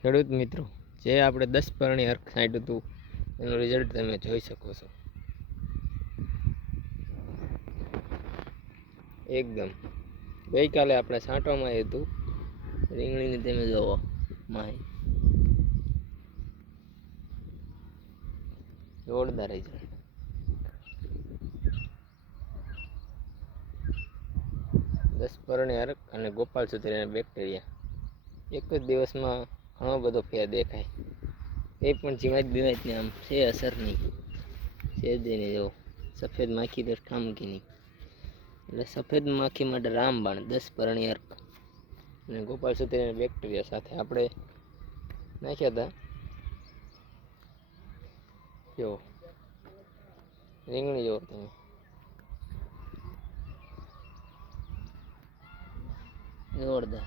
ખેડૂત મિત્રો, જે આપણે 10 પરણી અર્ક છાંટ્યું હતું એનું રિઝલ્ટ તમે જોઈ શકો છો. એકદમ ગઈકાલે આપણે છાંટવામાં આવ્યું હતું રીંગણીની, તમે જોવો માહી જોરદાર રિઝલ્ટ. 10 પરણી અર્ક અને ગોપાલ સુધીના બેક્ટેરિયા એક જ દિવસમાં ઘણો બધો ફેર દેખાય. એ પણ જીવાત આમ છે અસર નહીં છે દેને. જો સફેદ માખી તો ઠામકી નહીં, એટલે સફેદ માખી માટે રામબાણ 10 પરણી અર્ક અને ગોપાલ સુધીના બેક્ટેરિયા સાથે આપણે નાખ્યા હતા. જો રીંગણી જો તમે જોરદાર.